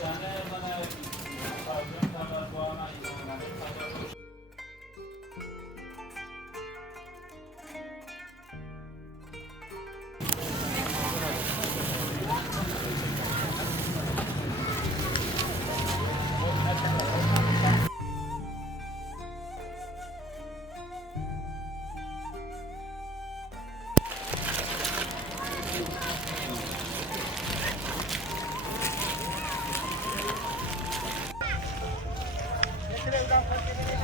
जाना है Yeşil Evren paketini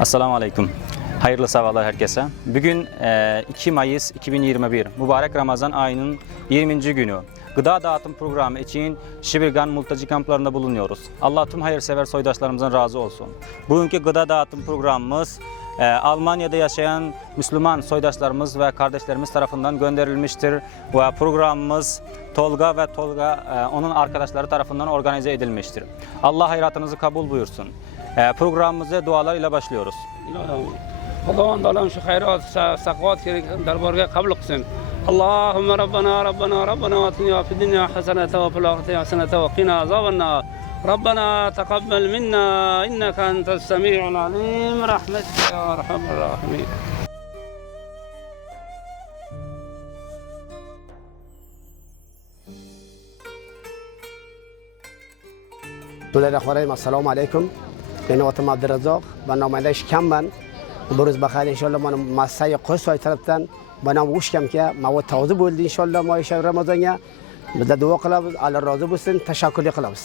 Assalamu Aleyküm. Hayırlı sabahlar herkese. Bugün e, 2 Mayıs 2021. Mübarek Ramazan ayının 20. günü. Gıda dağıtım programı için Şibirgan mülteci kamplarında bulunuyoruz. Allah tüm hayırsever soydaşlarımızdan razı olsun. Bugünkü gıda dağıtım programımız e, Almanya'da yaşayan Müslüman soydaşlarımız ve kardeşlerimiz tarafından gönderilmiştir. Ve programımız Tolga ve Tolga e, onun arkadaşları tarafından organize edilmiştir. Allah hayratınızı kabul buyursun. Programımıza dualar ile başlıyoruz. خداوند عالم شو خیرات سقوات که در بارگاه قبل قسم اللهم ربنا ربنا ربنا واتنا في الدنيا حسنة وفي الآخرة حسنة وقنا عذاب النار ربنا تقبل منا إنك أنت السميع العليم رحمتك يا أرحم الراحمين الرحمن الرحیم السلام علیکم من نواتم عبدالرزاق و نماینده شکم من بروز بخیر انشالله من مسای قصه های طرفتن به نام وشکم که مواد تازه بولدی انشالله ما شهر رمضان بده دعا قلب علی راضی بستن تشکر قلب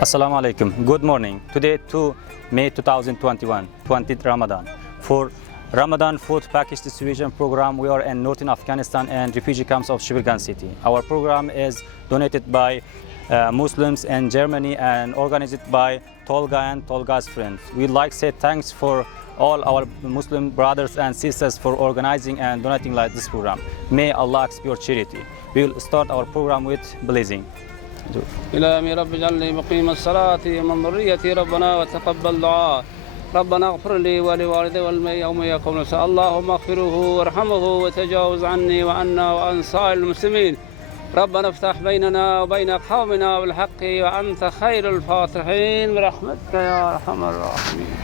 Assalamu alaikum. Good morning. Today, 2 May 2021, 20th Ramadan. For Ramadan food package distribution program, we are in northern Afghanistan and refugee camps of Shibirgan city. Our program is donated by uh, Muslims in Germany and organized by Tolga and Tolga's friends. We'd like to say thanks for all our Muslim brothers and sisters for organizing and donating like this program. May Allah accept your charity. We will start our program with blessing. إلهي رب اجعلني مقيم الصلاة من ذريتي ربنا وتقبل دعاء ربنا اغفر لي ولوالدي يوم يقوم اللهم اغفره وارحمه وتجاوز عني وعنا وعن سائر المسلمين. ربنا افتح بيننا وبين قومنا بالحق وأنت خير الفاتحين برحمتك يا أرحم الراحمين.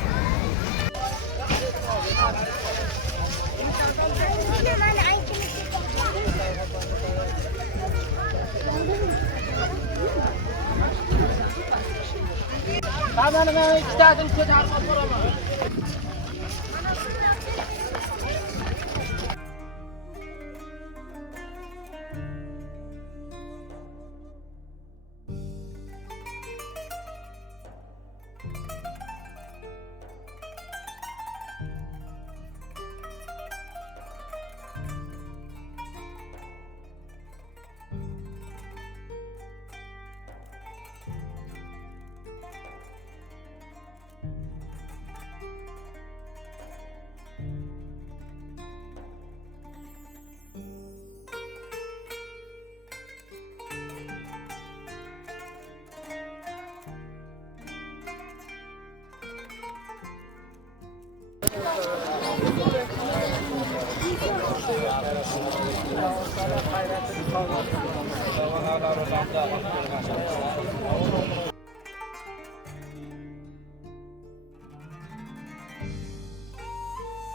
सामान में स्टार्टिंग से झाड़ पर Hayratını kalmasın. Zaman hala odamda.